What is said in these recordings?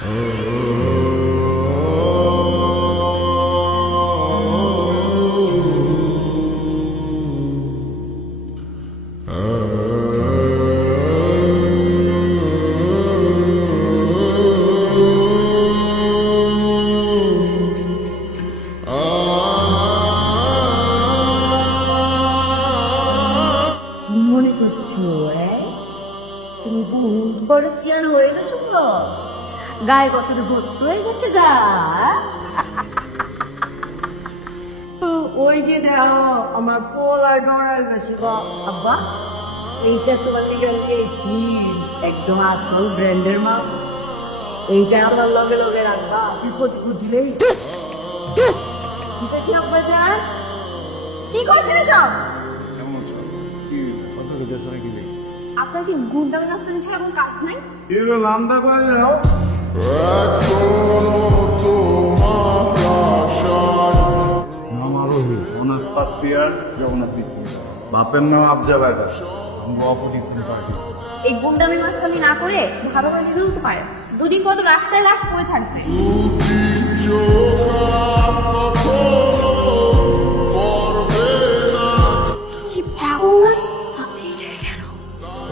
মনে করছো তুমি বহুত বড় সিয়ান হয়ে গেছো তো, গায়ে কতটা গোস্ত হয়ে গেছে গা। ওই যে দেখো আমার পোলা ডরাই গেছে গা। আব্বা এইটা তোমার দিকে পেয়েছি, একদম আসল ব্র্যান্ডের মাল। এইটা আমার লগে লগে রাখবা, বিপদ বুঝলেই ঠিক আছে। আব্বা যান কি করছেন সব? আপনার কি গুন্ডামি নাস্তানি ছাড়া কোনো কাজ নাই? নামটা করে যাও। নাম আরোহী, অনার্স ফার্স্ট ইয়ার, জগন্নাথ বিশ্ববিদ্যালয়। বাপের নাম আফজা বাইদার, আমরা অপোজিশন পার্টি। এই গুন্ডামি মাস্তানি না করে ভালোভাবে নিয়ে উঠতে পারে, দুদিন পর তো রাস্তায় লাশ পড়ে থাকবে।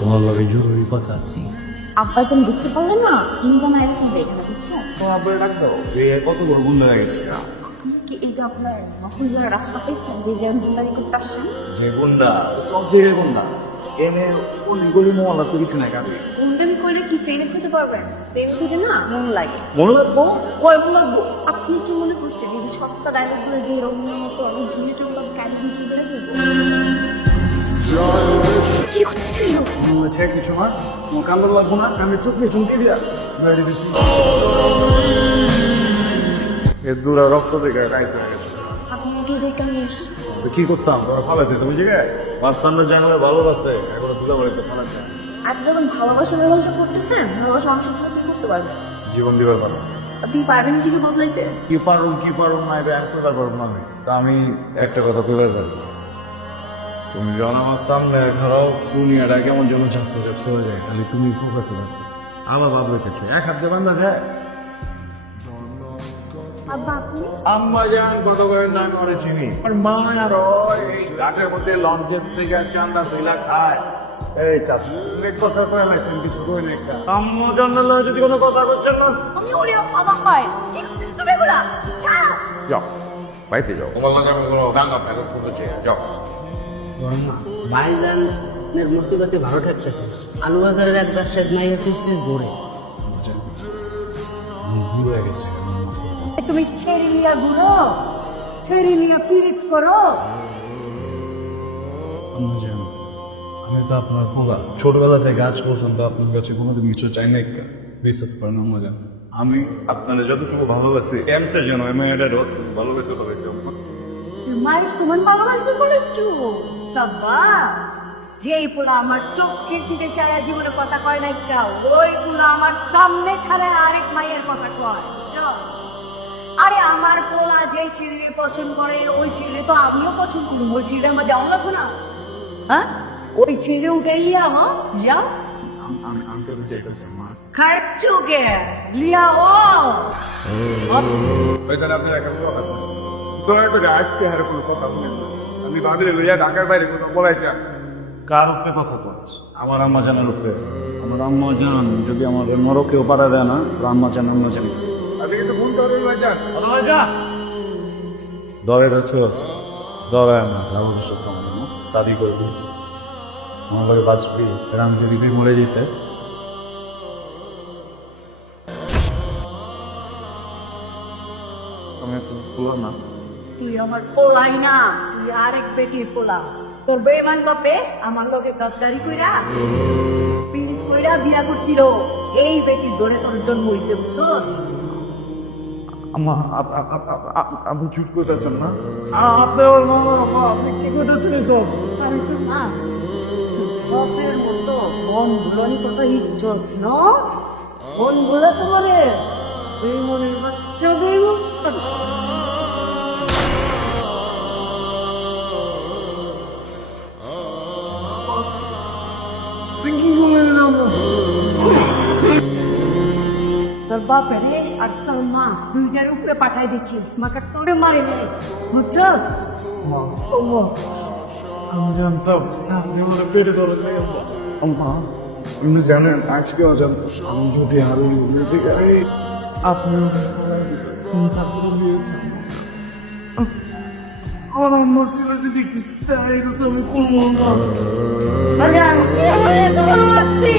তোমার লগে জরুরি কথা আছে। আব্বা যেন দেখতে পারলেন না, চিন্তা মায়ের সঙ্গে এখানে বুঝছেন। তোমার বলে রাখতো যে কত বড় গুন্ডা হয়ে গেছে। আপনি কি এইটা আপনার মহল্লার রাস্তা পেয়েছেন যে যেমন গুন্ডামি করতে আসছেন? যে গুন্ডা সব জায়গায় গুন্ডা, এনে গলি মহল্লা তো কিছু নাই কাটে। গুন্ডামি করলে কি প্রেমে খুঁজে পারবেন? প্রেমে খুঁজে না মন লাগে। মনে লাগবো কয় মনে লাগবো। আপনি কি মনে করছেন এই যে সস্তা ডায়লগুলো দিয়ে রঙের মতো আমি ঝুলে চললাম কাহিনী কি বলে দেবো? কি করতেছিল? মনে হচ্ছে কিছু না, তোমার কান্দন লাগবো না, আমি চোখ নিয়ে চুমকি দিয়া বাইরে দিছি। এর দূরা রক্ত দেখে রাইতে হয়ে গেছে। আপনি কি যে কেমন তো কি করতাম, তোরা ফালাইতে তুমি জায়গায় বাস সামনে জানালে ভালো আছে, এখন দুলা বাড়িতে ফালাইতে। আপনি যখন ভালোবাসা করতেছেন, ভালোবাসা অংশ ছাড়া কি করতে পারবেন? জীবন দিবার পারো। আপনি পারবেন নিজেকে বদলাইতে? কি পারুম না এটা এক কইবার পারবো না আমি। তা আমি একটা কথা কইবার পারি, তুমি যখন আমার সামনে খারাও দুনিয়াটা কেমন যেন ঝাপসা ঝাপসা হয়ে যায়, খালি তুমি ফোকাসে থাকো। আবার ভাব রেখেছো এক হাত দিয়ে বান্ধা যায়। আব্বা আপনি আম্মা যান কত করে না করে চিনি, আর মা আর ওই ঘাটের মধ্যে লঞ্চের থেকে চান্দা তুইলা খায়। এই চাচু অনেক কথা কয়ে লাগছেন, কিছু কই নাই। আম্মা জানালে যদি কোনো কথা করছেন না, আমি ওরে অবাক পাই। কি করতেছ তুমি এগুলা? ছাড়ো। যাও বাইতে যাও, তোমার লাগে আমি কোনো রাঙ্গা ফেলে ফুটেছে। যাও ভাইজানের মূর্তিপাতি ভালো ঠেকতেছে। আলু বাজারের এক ব্যবসায় নাই পিস পিস ঘুরে বুড়ো হয়ে গেছে। তুমি ছেড়ে নিয়ে ঘুরো, ছেড়ে নিয়ে পিরিত করো। আম্মা জান, আমি তো আপনার পোলা, ছোটবেলা থেকে আজ পর্যন্ত আপনার কাছে কোনোদিন কিছু চাই না। বিশ্বাস করেন আম্মা জান, আমি আপনারা যতটুকু ভালোবাসি এমটা যেন আমি এটা ভালোবেসে মায়ের সমান ভালোবাসে বলেছো? সাবাস। যেই পোলা আমার চোখের দিকে চারা জীবনে কথা কয় নাই কেউ, ওই পোলা আমার সামনে খাড়ায় আরেক মায়ের কথা কয়। বুঝছো? আরে আমার পোলা যে ছেলে পছন্দ করে ওই ছেলে তো আমিও পছন্দ করি, ওই ছেলেটার মধ্যে আমার লাগবো না? হ্যাঁ, ওই ছেলে উঠে ইয়া যাও খাচ্ছো কে লিয়া ও। আপনার একটা লোক আছে, দয়া করে আজকে আর কোনো কথা বলেন না। আমি ভাবিলে লইয়া ঢাকার বাইরে কোথাও বলাই চান। কার উপরে কথা বলছ? আমার আম্মা জানার উপরে। আমার আম্মা জানান যদি আমার মরকেও পাড়া দেয় না, আম্মা জান অন্য জানি। আপনি কিন্তু ভুল ধরেন ভাইজান। দরে যাচ্ছ দরায় না, ভালোবাসা সামনে না শাদি করবি, আমার লগে বাঁচবি। রাম যদি মরে যেতে আমি বলো না। তুই আমার পোলাই না, তুই আরেক বেটির পোলা। তোর বেমান বাপে আমার লোকে গদ্দারি কইরা পীড়িত কইরা বিয়া করছিল, এই বেটির ধরে তোর জন্ম হয়েছে। বুঝছস? আপনি চুপ করতেছেন না? আপনি ওর মামা, আপনি কি করতেছেন এসব? আমি তো না বাপের মতো ফোন ভুলনি কথা ইচ্ছস না, ফোন ভুলে তো মনে ওই মনের বাচ্চা দেব। কি বলে দিলাম? তোর বাপের আর তোর মা দুইটার উপরে পাঠাই দিচ্ছি মাকে তোরে মারি নেই বুঝছস মা ও মা আমি জানতাম আপনি আমার পেটে ধরেন নাই মা আপনি জানেন আজকেও জানতাম আমি যদি আরো বেঁচে যাই আপনি তারপরে দিয়েছেন আমার আম্মার জন্য যদি কিছু চাই তো আমি করবো না আরে আমি কি হয়ে তোমার আসছি